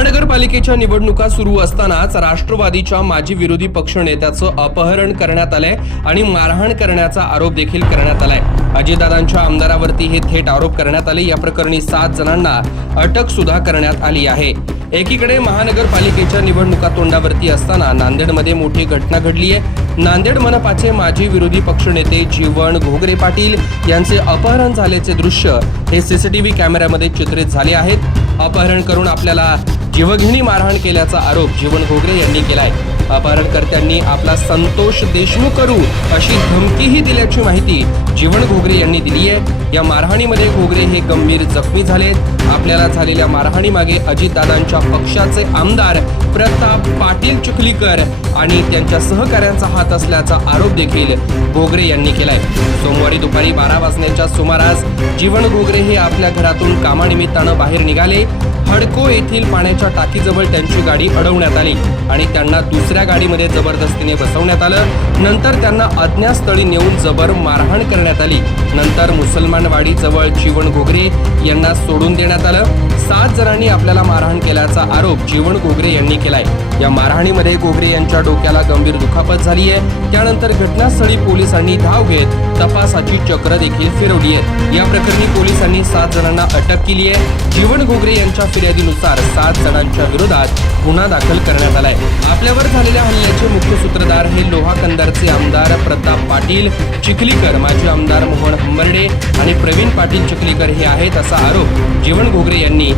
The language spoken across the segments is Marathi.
महानगरपालिकेच्या निवडणुका सुरू असतानाच राष्ट्रवादीच्या माजी विरोधी पक्षनेत्याचं अपहरण करण्यात आलंय आणि मारहाण करण्याचा आरोप देखील करण्यात आलाय। अजितदादांच्या आमदारावरती हे थेट आरोप करण्यात आले। या प्रकरणी 7 जणांना अटक सुद्धा करण्यात आली आहे। एकीकडे महानगरपालिकेच्या निवडणुका तोंडावरती असताना नांदेडमध्ये मोठी घटना घडली आहे। नांदेड मनपाचे माजी विरोधी पक्षनेते जीवन घोगरे पाटील यांचे अपहरण झाल्याचे दृश्य हे सीसीटीव्ही कॅमेऱ्यामध्ये चित्रित झाले आहेत। अपहरण करून आपल्याला जीवघेणी मारहाण केल्याचा आरोप जीवन घोगरे यांनी केलाय। अपहरणकर्त्यांनी आपला संतोष देशमुख करू अशी धमकीही दिल्याची माहिती जीवन घोगरे यांनी दिली आहे। या मारहाणीमध्ये घोगरे हे गंभीर जखमी झालेत। आपल्याला झालेल्या मारहाणीमागे अजितदादांच्या पक्षाचे आमदार प्रताप पाटील चिखलीकर आणि त्यांच्या सहकाऱ्यांचा हात असल्याचा आरोप देखील घोगरे यांनी केलाय। सोमवारी दुपारी 12 वाजण्याच्या सुमारास जीवन घोगरे हे आपल्या घरातून कामानिमित्तानं बाहेर निघाले। हडको येथील पाण्याच्या टाकीजवळ त्यांची गाडी अडवण्यात आली आणि त्यांना दुसऱ्या गाडीमध्ये जबरदस्तीने बसवण्यात आलं। नंतर त्यांना अज्ञात स्थळी नेऊन जबर मारहाण करण्यात आली। नंतर मुसलमानवाडी जवळ जीवन घोगरे यांना सोडून देण्यात आलं। 7 जणांनी आपल्याला मारहाण केल्याचा आरोप जीवन घोगरे यांनी केलाय। या मारहाणीमध्ये घोगरे यांच्या डोक्याला गंभीर दुखापत झाली आहे। त्यानंतर घटनास्थळी पोलिसांनी धाव घेत तपासाची चक्र देखील फिरवली आहे। या प्रकरणी पोलिसांनी 7 जणांना अटक केली आहे। जीवन घोगरे यांच्या फिर्यादीनुसार 7 जणांच्या विरोधात गुन्हा दाखल करण्यात आलाय। आपल्यावर झालेल्या हल्ल्याचे मुख्य सूत्रधार हे लोहा कंदारचे आमदार प्रताप पाटील चिखलीकर, माजी आमदार मोहन हंबर्डे आणि प्रवीण पाटील चिखलीकर हे आहेत असा आरोप जीवन घोगरे यांनी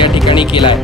या ठिकाणी केलाय।